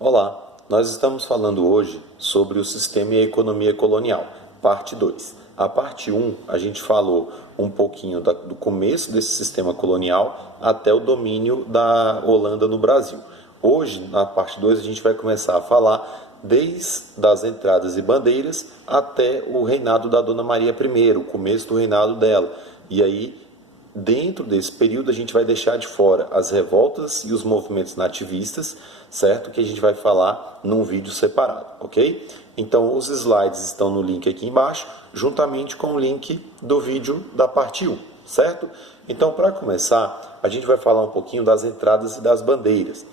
Olá, nós estamos falando hoje sobre o sistema e a economia colonial, parte 2. A parte 1, a gente falou um pouquinho do começo desse sistema colonial até o domínio da Holanda no Brasil. Hoje, na parte 2, a gente vai começar a falar desde as entradas e bandeiras até o reinado da Dona Maria I, o começo do reinado dela. E aí, dentro desse período, a gente vai deixar de fora as revoltas e os movimentos nativistas, certo? Que a gente vai falar num vídeo separado, ok? Então, os slides estão no link aqui embaixo, juntamente com o link do vídeo da parte 1, certo? Então, para começar, a gente vai falar um pouquinho das entradas e das bandeiras.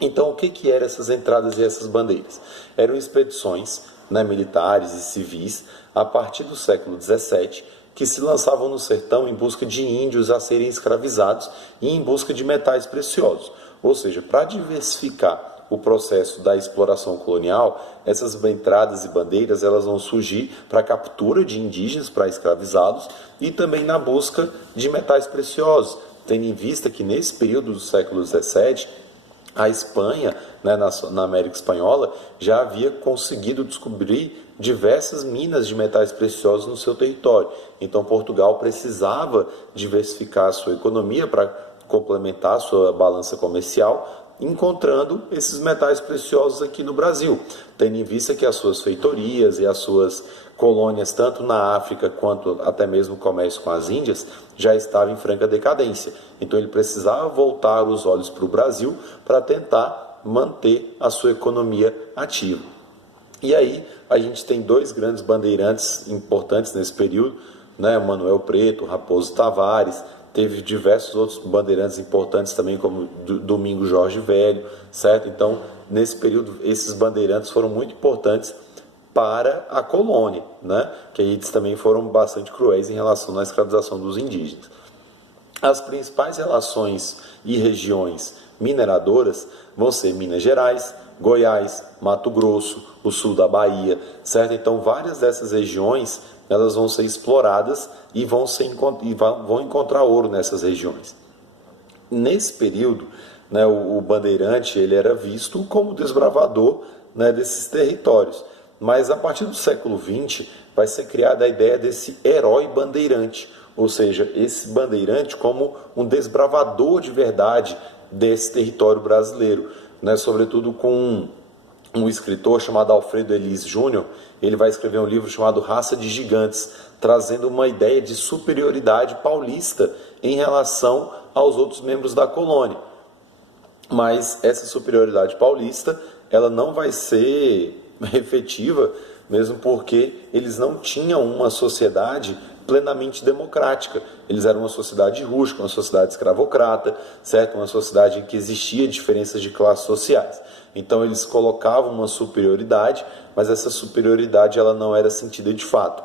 Então, o que eram essas entradas e essas bandeiras? Eram expedições, né, militares e civis, a partir do século XVII, que se lançavam no sertão em busca de índios a serem escravizados e em busca de metais preciosos. Ou seja, para diversificar o processo da exploração colonial, essas entradas e bandeiras elas vão surgir para a captura de indígenas para escravizá-los e também na busca de metais preciosos, tendo em vista que nesse período do século XVII, a Espanha, né, na América Espanhola, já havia conseguido descobrir diversas minas de metais preciosos no seu território. Então, Portugal precisava diversificar a sua economia para complementar a sua balança comercial, encontrando esses metais preciosos aqui no Brasil, tendo em vista que as suas feitorias e as suas colônias, tanto na África quanto até mesmo o comércio com as Índias, já estavam em franca decadência. Então ele precisava voltar os olhos para o Brasil para tentar manter a sua economia ativa. E aí a gente tem dois grandes bandeirantes importantes nesse período, né? Manuel Preto, Raposo Tavares, teve diversos outros bandeirantes importantes também, como Domingos Jorge Velho, certo? Então, nesse período, esses bandeirantes foram muito importantes para a colônia, né? Que eles também foram bastante cruéis em relação à escravização dos indígenas. As principais relações e regiões mineradoras vão ser Minas Gerais, Goiás, Mato Grosso, o sul da Bahia, certo? Então, várias dessas regiões elas vão ser exploradas e vão encontrar ouro nessas regiões. Nesse período, né, o bandeirante ele era visto como desbravador, né, desses territórios. Mas a partir do século XX vai ser criada a ideia desse herói bandeirante, ou seja, esse bandeirante como um desbravador de verdade desse território brasileiro, né? Sobretudo com um escritor chamado Alfredo Elis Júnior. Ele vai escrever um livro chamado Raça de Gigantes, trazendo uma ideia de superioridade paulista em relação aos outros membros da colônia. Mas essa superioridade paulista ela não vai ser efetiva, mesmo porque eles não tinham uma sociedade plenamente democrática. Eles eram uma sociedade rústica, uma sociedade escravocrata, certo? Uma sociedade em que existia diferenças de classes sociais. Então eles colocavam uma superioridade, mas essa superioridade ela não era sentida de fato.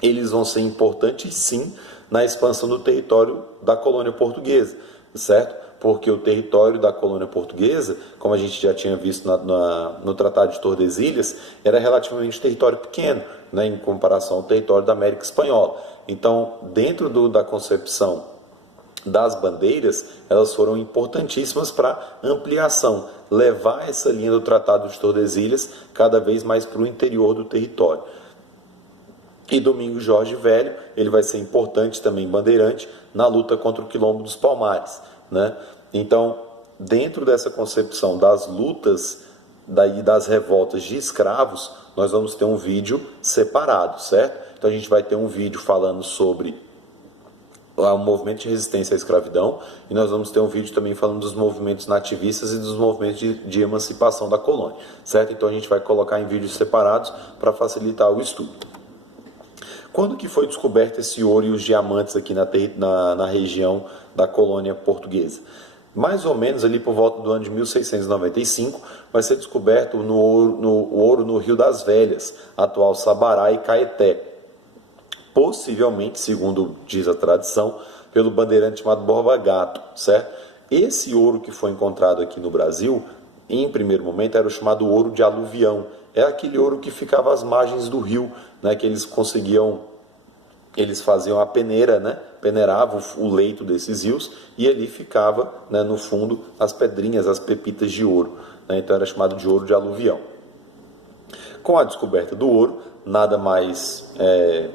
Eles vão ser importantes sim na expansão do território da colônia portuguesa, certo? Porque o território da colônia portuguesa, como a gente já tinha visto no Tratado de Tordesilhas, era relativamente um território pequeno, né, em comparação ao território da América Espanhola. Então, dentro da concepção das bandeiras, elas foram importantíssimas para ampliação, levar essa linha do Tratado de Tordesilhas cada vez mais para o interior do território. E Domingos Jorge Velho, ele vai ser importante também, bandeirante, na luta contra o Quilombo dos Palmares, né? Então, dentro dessa concepção das lutas e das revoltas de escravos, nós vamos ter um vídeo separado, certo? Então a gente vai ter um vídeo falando sobre o movimento de resistência à escravidão e nós vamos ter um vídeo também falando dos movimentos nativistas e dos movimentos de emancipação da colônia, certo? Então a gente vai colocar em vídeos separados para facilitar o estudo. Quando que foi descoberto esse ouro e os diamantes aqui na região da colônia portuguesa? Mais ou menos ali por volta do ano de 1695, vai ser descoberto o ouro no Rio das Velhas, atual Sabará e Caeté. Possivelmente, segundo diz a tradição, pelo bandeirante chamado Borba Gato, certo? Esse ouro que foi encontrado aqui no Brasil, em primeiro momento, era o chamado ouro de aluvião. É aquele ouro que ficava às margens do rio, né, que eles conseguiam eles faziam a peneira, né? Peneiravam o leito desses rios e ali ficava, né, no fundo, as pedrinhas, as pepitas de ouro, né? Então era chamado de ouro de aluvião. Com a descoberta do ouro, nada mais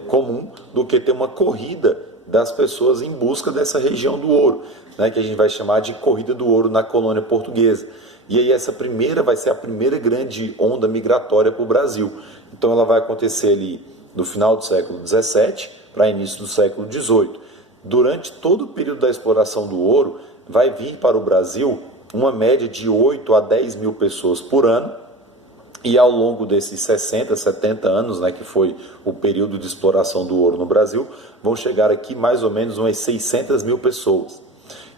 comum do que ter uma corrida das pessoas em busca dessa região do ouro, né, que a gente vai chamar de corrida do ouro na colônia portuguesa. E aí essa primeira vai ser a primeira grande onda migratória para o Brasil. Então ela vai acontecer ali no final do século XVII para início do século XVIII. Durante todo o período da exploração do ouro, vai vir para o Brasil uma média de 8 a 10 mil pessoas por ano, e ao longo desses 60, 70 anos, né, que foi o período de exploração do ouro no Brasil, vão chegar aqui mais ou menos umas 600 mil pessoas.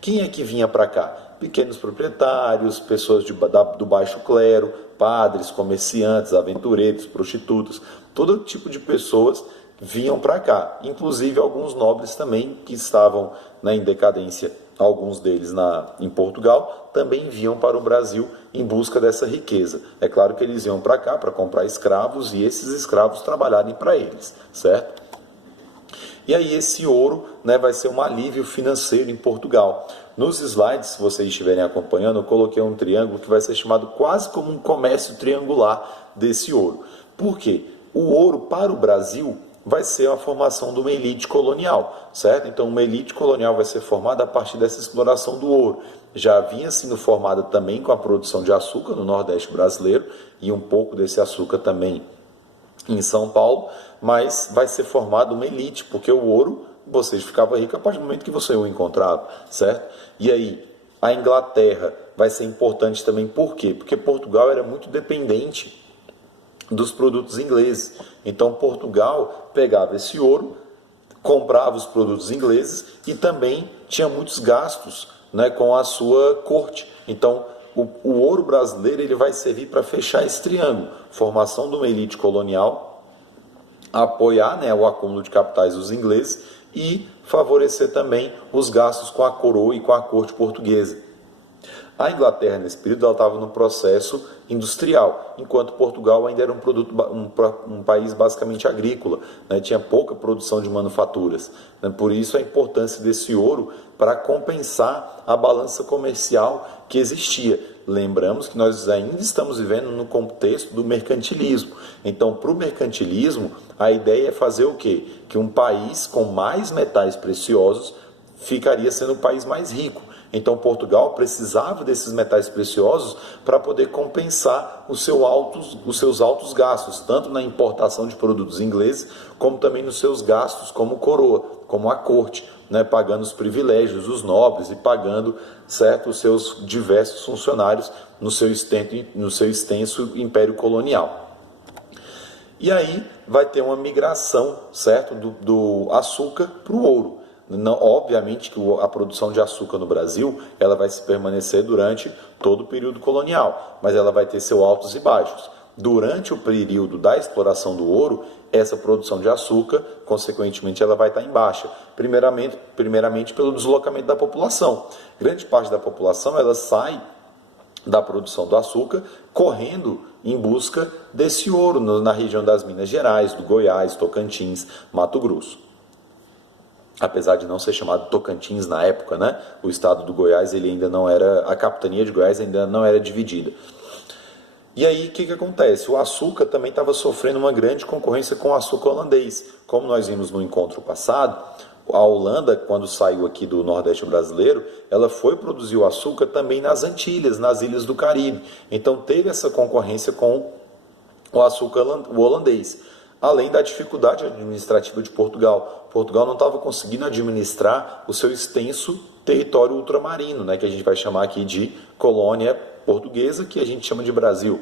Quem é que vinha para cá? Pequenos proprietários, pessoas do baixo clero, padres, comerciantes, aventureiros, prostitutas, todo tipo de pessoas vinham para cá, inclusive alguns nobres também que estavam, né, em decadência, alguns deles em Portugal, também vinham para o Brasil em busca dessa riqueza. É claro que eles iam para cá para comprar escravos e esses escravos trabalharem para eles, certo? E aí esse ouro, né, vai ser um alívio financeiro em Portugal. Nos slides, se vocês estiverem acompanhando, eu coloquei um triângulo que vai ser chamado quase como um comércio triangular desse ouro. Por quê? O ouro para o Brasil vai ser a formação de uma elite colonial, certo? Então uma elite colonial vai ser formada a partir dessa exploração do ouro. Já vinha sendo formada também com a produção de açúcar no Nordeste brasileiro e um pouco desse açúcar também em São Paulo, mas vai ser formada uma elite, porque o ouro, você ficava rico a partir do momento que você o encontrava, certo? E aí, a Inglaterra vai ser importante também, por quê? Porque Portugal era muito dependente dos produtos ingleses. Então Portugal pegava esse ouro, comprava os produtos ingleses e também tinha muitos gastos, né, com a sua corte. Então o ouro brasileiro ele vai servir para fechar esse triângulo, formação de uma elite colonial, apoiar, né, o acúmulo de capitais dos ingleses e favorecer também os gastos com a coroa e com a corte portuguesa. A Inglaterra, nesse período, ela estava no processo industrial, enquanto Portugal ainda era um país basicamente agrícola, né? Tinha pouca produção de manufaturas, né? Por isso a importância desse ouro para compensar a balança comercial que existia. Lembramos que nós ainda estamos vivendo no contexto do mercantilismo. Então, para o mercantilismo, a ideia é fazer o quê? Que um país com mais metais preciosos ficaria sendo o país mais rico. Então Portugal precisava desses metais preciosos para poder compensar os seus altos gastos, tanto na importação de produtos ingleses, como também nos seus gastos como coroa, como a corte, né, pagando os privilégios dos nobres e pagando, certo, os seus diversos funcionários no seu extenso império colonial. E aí vai ter uma migração, certo, do açúcar para o ouro. Não, obviamente que a produção de açúcar no Brasil ela vai se permanecer durante todo o período colonial, mas ela vai ter seus altos e baixos. Durante o período da exploração do ouro, essa produção de açúcar, consequentemente, ela vai estar em baixa. Primeiramente pelo deslocamento da população. Grande parte da população ela sai da produção do açúcar correndo em busca desse ouro na região das Minas Gerais, do Goiás, Tocantins, Mato Grosso. Apesar de não ser chamado Tocantins na época, né? O estado do Goiás, ele ainda não era, a capitania de Goiás ainda não era dividida. E aí, o que acontece? O açúcar também estava sofrendo uma grande concorrência com o açúcar holandês. Como nós vimos no encontro passado, a Holanda, quando saiu aqui do Nordeste brasileiro, ela foi produzir o açúcar também nas Antilhas, nas ilhas do Caribe. Então teve essa concorrência com o açúcar holandês. Além da dificuldade administrativa de Portugal. Portugal não estava conseguindo administrar o seu extenso território ultramarino, né, que a gente vai chamar aqui de colônia portuguesa, que a gente chama de Brasil.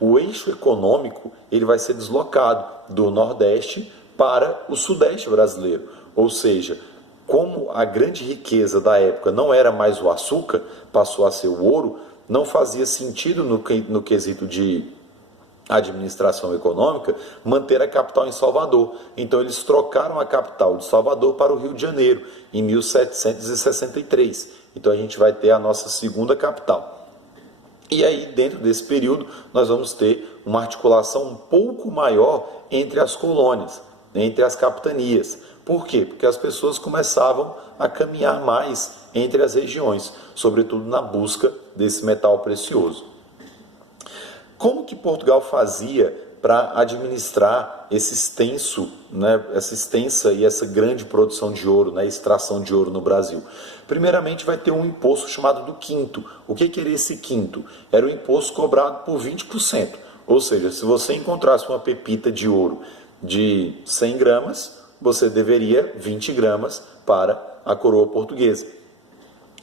O eixo econômico ele vai ser deslocado do Nordeste para o Sudeste brasileiro. Ou seja, como a grande riqueza da época não era mais o açúcar, passou a ser o ouro, não fazia sentido no quesito de administração econômica, manter a capital em Salvador. Então eles trocaram a capital de Salvador para o Rio de Janeiro, em 1763. Então a gente vai ter a nossa segunda capital. E aí, dentro desse período, nós vamos ter uma articulação um pouco maior entre as colônias. entre as capitanias. Por quê? Porque as pessoas começavam a caminhar mais entre as regiões, sobretudo na busca desse metal precioso. Como que Portugal fazia para administrar esse extenso, essa extensa e essa grande produção de ouro, extração de ouro no Brasil? Primeiramente vai ter um imposto chamado do quinto. O que era esse quinto? Era o imposto cobrado por 20%. Ou seja, se você encontrasse uma pepita de ouro de 100 gramas, você deveria 20 gramas para a coroa portuguesa.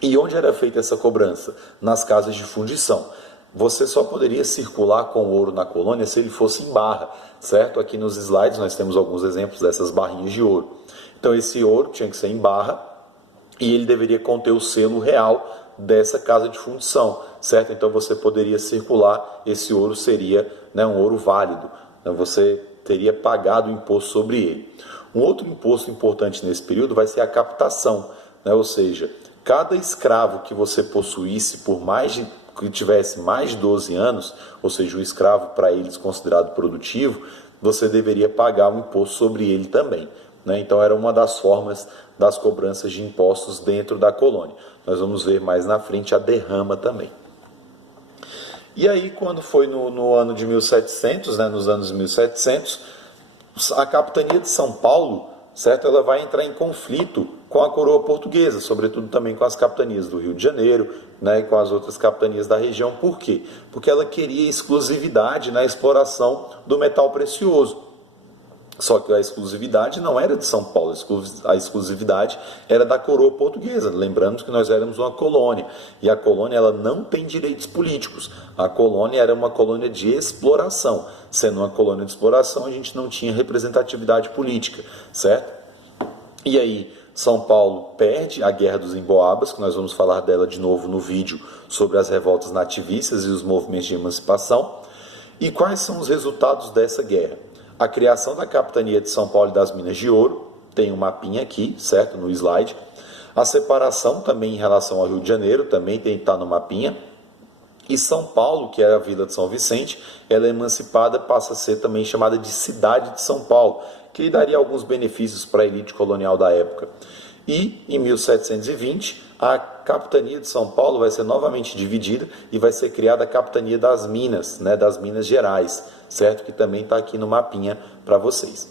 E onde era feita essa cobrança? Nas casas de fundição. Você só poderia circular com ouro na colônia se ele fosse em barra, certo? Aqui nos slides nós temos alguns exemplos dessas barrinhas de ouro. Então esse ouro tinha que ser em barra e ele deveria conter o selo real dessa casa de fundição, certo? Então você poderia circular, esse ouro seria um ouro válido, então você teria pagado o imposto sobre ele. Um outro imposto importante nesse período vai ser a captação, ou seja, cada escravo que você possuísse que tivesse mais de 12 anos, ou seja, um escravo para eles considerado produtivo, você deveria pagar um imposto sobre ele também. Então era uma das formas das cobranças de impostos dentro da colônia. Nós vamos ver mais na frente a derrama também. E aí, quando foi no ano de 1700, nos anos 1700, a capitania de São Paulo, certo? Ela vai entrar em conflito com a coroa portuguesa, sobretudo também com as capitanias do Rio de Janeiro, e com as outras capitanias da região. Por quê? Porque ela queria exclusividade na exploração do metal precioso. Só que a exclusividade não era de São Paulo, a exclusividade era da coroa portuguesa. Lembrando que nós éramos uma colônia, e a colônia ela não tem direitos políticos. A colônia era uma colônia de exploração. Sendo uma colônia de exploração, a gente não tinha representatividade política, certo? E aí, São Paulo perde a Guerra dos Emboabas, que nós vamos falar dela de novo no vídeo sobre as revoltas nativistas e os movimentos de emancipação. E quais são os resultados dessa guerra? A criação da capitania de São Paulo e das Minas de Ouro, tem um mapinha aqui, certo, no slide. A separação também em relação ao Rio de Janeiro, também tem que estar no mapinha. E São Paulo, que era a Vila de São Vicente, ela é emancipada, passa a ser também chamada de Cidade de São Paulo, que daria alguns benefícios para a elite colonial da época. E, em 1720, a capitania de São Paulo vai ser novamente dividida e vai ser criada a capitania das Minas, das Minas Gerais, certo? Que também está aqui no mapinha para vocês.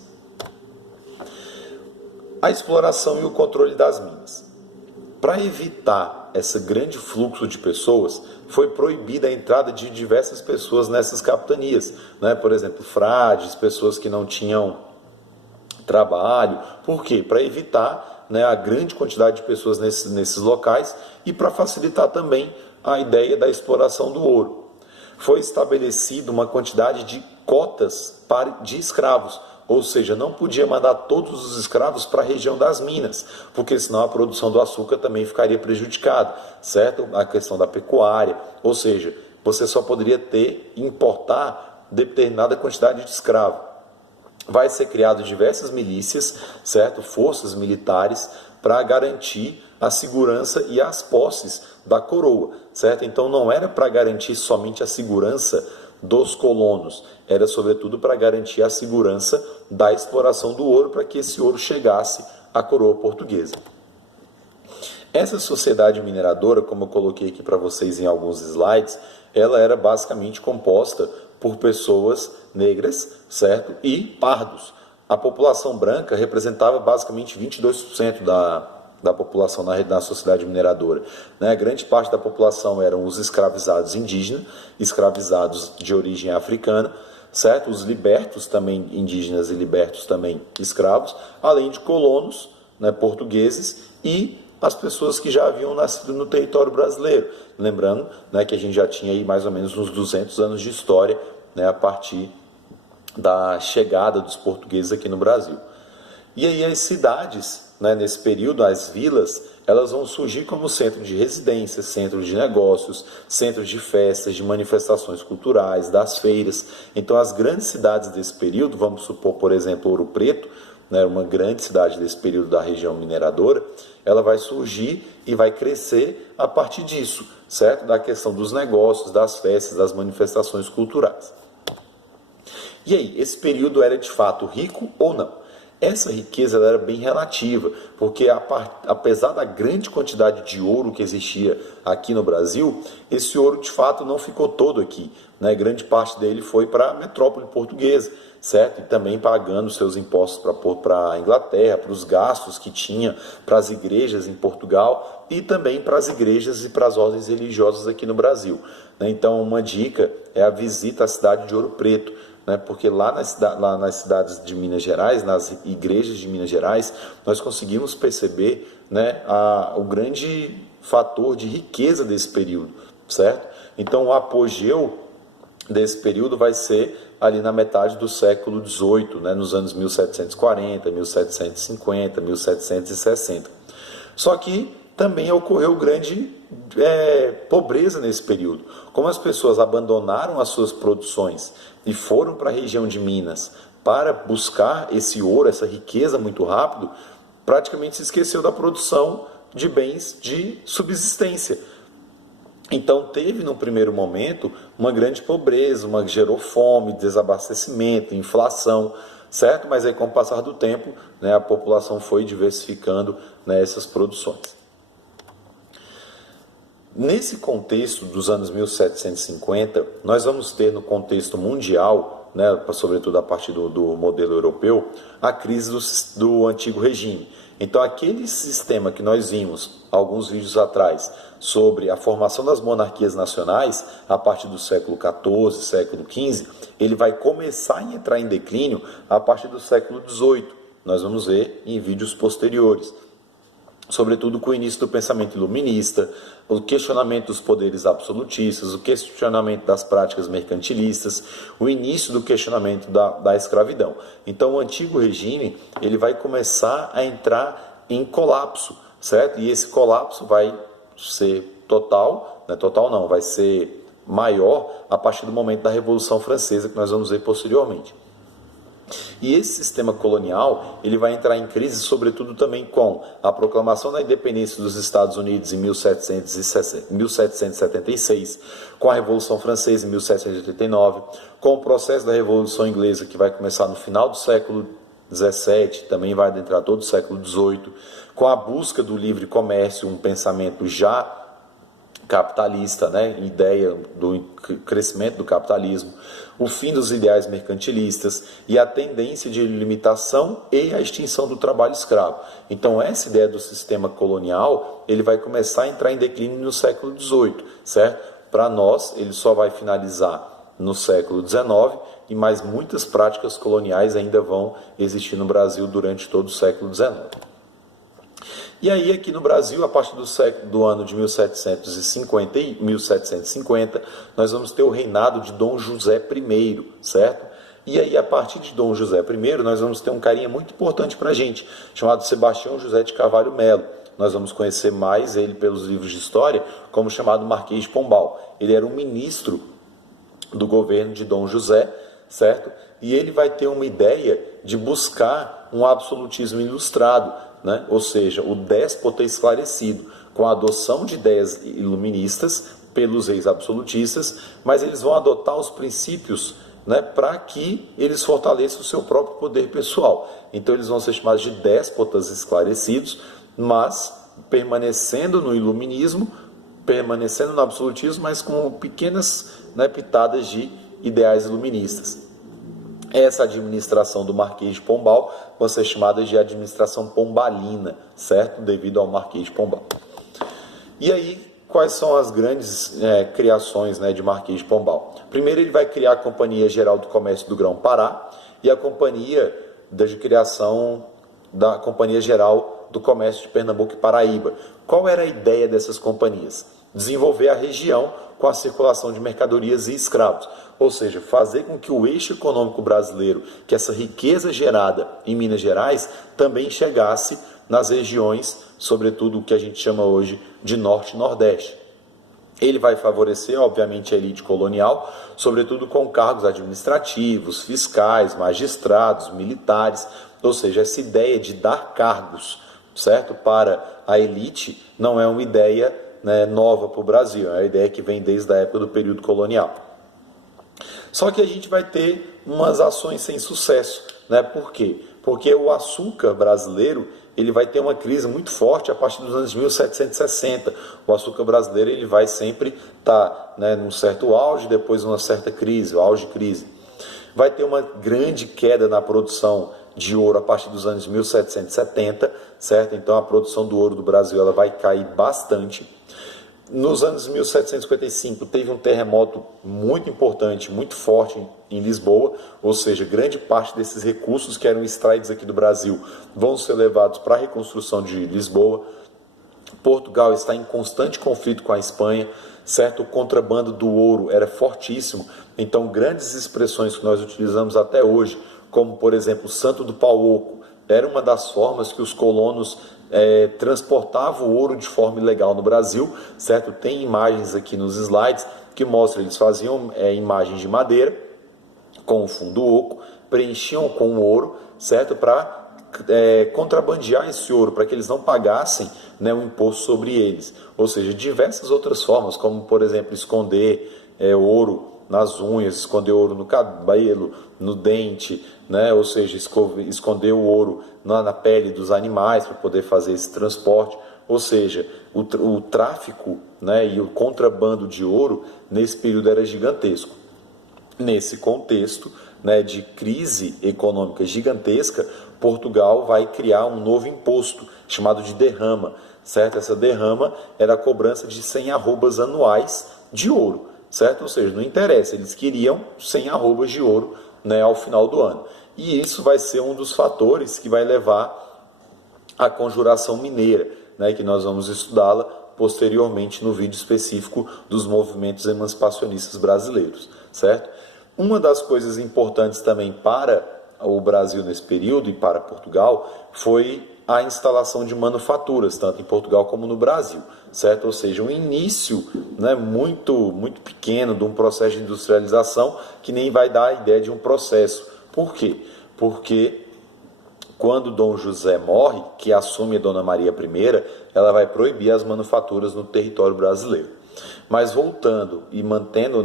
A exploração e o controle das minas. Para evitar esse grande fluxo de pessoas, foi proibida a entrada de diversas pessoas nessas capitanias, por exemplo, frades, pessoas que não tinham trabalho. Por quê? Para evitar a grande quantidade de pessoas nesses locais e para facilitar também a ideia da exploração do ouro. Foi estabelecida uma quantidade de cotas de escravos, ou seja, não podia mandar todos os escravos para a região das minas, porque senão a produção do açúcar também ficaria prejudicada, certo? A questão da pecuária, ou seja, você só poderia importar determinada quantidade de escravo. Vai ser criado diversas milícias, certo? Forças militares para garantir a segurança e as posses da coroa, certo? Então não era para garantir somente a segurança dos colonos, era sobretudo para garantir a segurança da exploração do ouro, para que esse ouro chegasse à coroa portuguesa. Essa sociedade mineradora, como eu coloquei aqui para vocês em alguns slides, ela era basicamente composta por pessoas negras, certo? E pardos. A população branca representava basicamente 22% da população na sociedade mineradora. A grande parte da população eram os escravizados indígenas, escravizados de origem africana, certo? Os libertos também indígenas e libertos também escravos, além de colonos, portugueses e as pessoas que já haviam nascido no território brasileiro. Lembrando que a gente já tinha aí mais ou menos uns 200 anos de história, a partir da chegada dos portugueses aqui no Brasil. E aí as cidades, nesse período, as vilas, elas vão surgir como centro de residência, centro de negócios, centros de festas, de manifestações culturais, das feiras. Então as grandes cidades desse período, vamos supor, por exemplo, Ouro Preto, uma grande cidade desse período da região mineradora, ela vai surgir e vai crescer a partir disso, certo? Da questão dos negócios, das festas, das manifestações culturais. E aí, esse período era de fato rico ou não? essa riqueza ela era bem relativa, porque apesar da grande quantidade de ouro que existia aqui no Brasil, esse ouro de fato não ficou todo aqui, né? Grande parte dele foi para a metrópole portuguesa, certo? E também pagando seus impostos para a Inglaterra, para os gastos que tinha para as igrejas em Portugal e também para as igrejas e para as ordens religiosas aqui no Brasil, né? Então, uma dica é a visita à cidade de Ouro Preto, né? Porque lá nas cidades de Minas Gerais, nas igrejas de Minas Gerais, nós conseguimos perceber, né, o grande fator de riqueza desse período, certo? Então, o apogeu desse período vai ser ali na metade do século XVIII, né, nos anos 1740, 1750, 1760. Só que também ocorreu grande pobreza nesse período. Como as pessoas abandonaram as suas produções e foram para a região de Minas para buscar esse ouro, essa riqueza muito rápido, praticamente se esqueceu da produção de bens de subsistência. Então teve no primeiro momento uma grande pobreza, gerou fome, desabastecimento, inflação, certo? Mas aí com o passar do tempo, né, a população foi diversificando, né, essas produções. Nesse contexto dos anos 1750, nós vamos ter no contexto mundial, né, sobretudo a partir do modelo europeu, a crise do antigo regime. Então aquele sistema que nós vimos alguns vídeos atrás sobre a formação das monarquias nacionais, a partir do século XIV, século XV, ele vai começar a entrar em declínio a partir do século XVIII. Nós vamos ver em vídeos posteriores. Sobretudo com o início do pensamento iluminista, o questionamento dos poderes absolutistas, o questionamento das práticas mercantilistas, o início do questionamento da escravidão. Então o antigo regime ele vai começar a entrar em colapso, certo? E esse colapso vai ser total, não é total não, vai ser maior a partir do momento da Revolução Francesa, que nós vamos ver posteriormente. E esse sistema colonial ele vai entrar em crise, sobretudo também com a proclamação da independência dos Estados Unidos em 1776, com a Revolução Francesa em 1789, com o processo da Revolução Inglesa que vai começar no final do século XVII, também vai adentrar todo o século XVIII, com a busca do livre comércio, um pensamento já capitalista, né? Ideia do crescimento do capitalismo, o fim dos ideais mercantilistas e a tendência de limitação e a extinção do trabalho escravo. Então essa ideia do sistema colonial ele vai começar a entrar em declínio no século XVIII, certo? Para nós ele só vai finalizar no século XIX e mais muitas práticas coloniais ainda vão existir no Brasil durante todo o século XIX. E aí aqui no Brasil, a partir do ano de 1750, nós vamos ter o reinado de Dom José I, certo? E aí a partir de Dom José I, nós vamos ter um carinha muito importante para a gente, chamado Sebastião José de Carvalho Melo. Nós vamos conhecer mais ele pelos livros de história, como chamado Marquês de Pombal. Ele era um ministro do governo de Dom José, certo? E ele vai ter uma ideia de buscar um absolutismo ilustrado, né? Ou seja, o déspota esclarecido, com a adoção de ideias iluministas pelos reis absolutistas, mas eles vão adotar os princípios, né, para que eles fortaleçam o seu próprio poder pessoal. Então eles vão ser chamados de déspotas esclarecidos, mas permanecendo no iluminismo, permanecendo no absolutismo, mas com pequenas, né, pitadas de ideais iluministas. Essa administração do Marquês de Pombal vai ser chamada de administração pombalina, certo? Devido ao Marquês de Pombal. E aí, quais são as grandes criações, né, de Marquês de Pombal? Primeiro, ele vai criar a Companhia Geral do Comércio do Grão-Pará e a Companhia de Criação da Companhia Geral do Comércio de Pernambuco e Paraíba. Qual era a ideia dessas companhias? Desenvolver a região com a circulação de mercadorias e escravos. Ou seja, fazer com que o eixo econômico brasileiro, que essa riqueza gerada em Minas Gerais, também chegasse nas regiões, sobretudo o que a gente chama hoje de Norte e Nordeste. Ele vai favorecer, obviamente, a elite colonial, sobretudo com cargos administrativos, fiscais, magistrados, militares. Ou seja, essa ideia de dar cargos, certo, para a elite não é uma ideia, né, nova para o Brasil, é uma ideia que vem desde a época do período colonial. Só que a gente vai ter umas ações sem sucesso, né? Por quê? Porque o açúcar brasileiro ele vai ter uma crise muito forte a partir dos anos 1760. O açúcar brasileiro ele vai sempre estar, né, num certo auge, depois uma certa crise, auge-crise. Vai ter uma grande queda na produção de ouro a partir dos anos 1770, certo? Então a produção do ouro do Brasil ela vai cair bastante. Nos anos 1755 teve um terremoto muito importante, muito forte em Lisboa, ou seja, grande parte desses recursos que eram extraídos aqui do Brasil vão ser levados para a reconstrução de Lisboa. Portugal está em constante conflito com a Espanha, certo? O contrabando do ouro era fortíssimo, então grandes expressões que nós utilizamos até hoje, como por exemplo o Santo do Pau Oco, era uma das formas que os colonos transportavam o ouro de forma ilegal no Brasil, certo? Tem imagens aqui nos slides que mostram, eles faziam imagens de madeira com o fundo oco, preenchiam com o ouro, certo? Para contrabandear esse ouro, para que eles não pagassem, né, um imposto sobre eles. Ou seja, diversas outras formas, como por exemplo esconder ouro nas unhas, esconder ouro no cabelo, no dente, né? Ou seja, esconder o ouro na pele dos animais para poder fazer esse transporte. Ou seja, o tráfico, né, e o contrabando de ouro nesse período era gigantesco. Nesse contexto, né, de crise econômica gigantesca, Portugal vai criar um novo imposto chamado de derrama, certo? Essa derrama era a cobrança de 100 arrobas anuais de ouro, certo? Ou seja, não interessa, eles queriam 100 arrobas de ouro, né, ao final do ano. E isso vai ser um dos fatores que vai levar à conjuração mineira, né, que nós vamos estudá-la posteriormente no vídeo específico dos movimentos emancipacionistas brasileiros, certo? Uma das coisas importantes também para o Brasil nesse período e para Portugal foi a instalação de manufaturas, tanto em Portugal como no Brasil, certo? Ou seja, um início, né, muito pequeno de um processo de industrialização que nem vai dar a ideia de um processo. Por quê? Porque quando Dom José morre, que assume a Dona Maria I, ela vai proibir as manufaturas no território brasileiro. Mas voltando e mantendo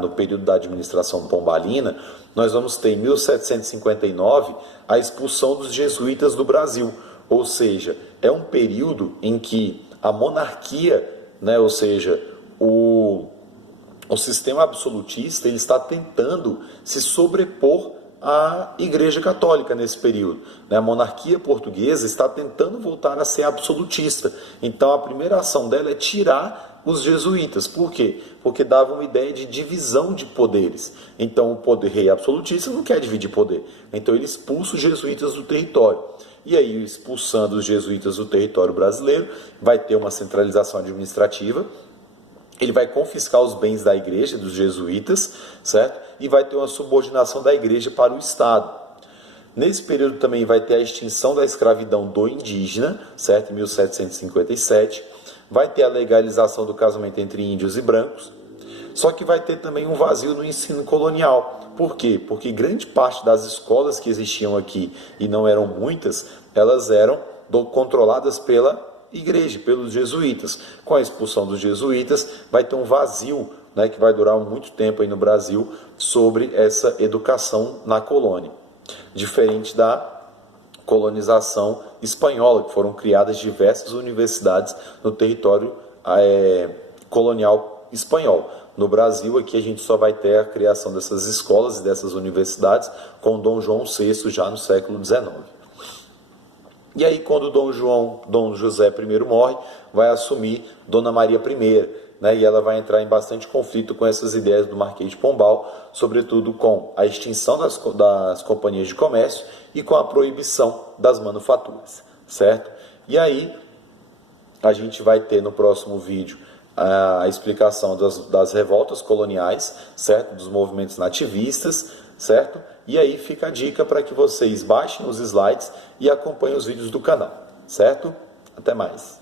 no período da administração pombalina, nós vamos ter em 1759 a expulsão dos jesuítas do Brasil. Ou seja, é um período em que a monarquia, né, ou seja, o sistema absolutista, ele está tentando se sobrepor à Igreja Católica nesse período. A monarquia portuguesa está tentando voltar a ser absolutista. Então a primeira ação dela é tirar os jesuítas. Por quê? Porque dava uma ideia de divisão de poderes. Então o rei absolutista não quer dividir poder. Então ele expulsa os jesuítas do território. E aí, expulsando os jesuítas do território brasileiro, vai ter uma centralização administrativa. Ele vai confiscar os bens da igreja, dos jesuítas, certo? E vai ter uma subordinação da igreja para o Estado. Nesse período também vai ter a extinção da escravidão do indígena, certo? Em 1757. Vai ter a legalização do casamento entre índios e brancos. Só que vai ter também um vazio no ensino colonial. Por quê? Porque grande parte das escolas que existiam aqui, e não eram muitas, elas eram controladas pela igreja, pelos jesuítas. Com a expulsão dos jesuítas, vai ter um vazio, né, que vai durar muito tempo aí no Brasil sobre essa educação na colônia. Diferente da colonização espanhola, que foram criadas diversas universidades no território colonial espanhol. No Brasil, aqui a gente só vai ter a criação dessas escolas e dessas universidades com Dom João VI já no século XIX. E aí, quando Dom José I morre, vai assumir Dona Maria I, né? E ela vai entrar em bastante conflito com essas ideias do Marquês de Pombal, sobretudo com a extinção das companhias de comércio e com a proibição das manufaturas, certo? E aí, a gente vai ter no próximo vídeo a explicação das revoltas coloniais, certo? Dos movimentos nativistas, certo? E aí fica a dica para que vocês baixem os slides e acompanhem os vídeos do canal, certo? Até mais!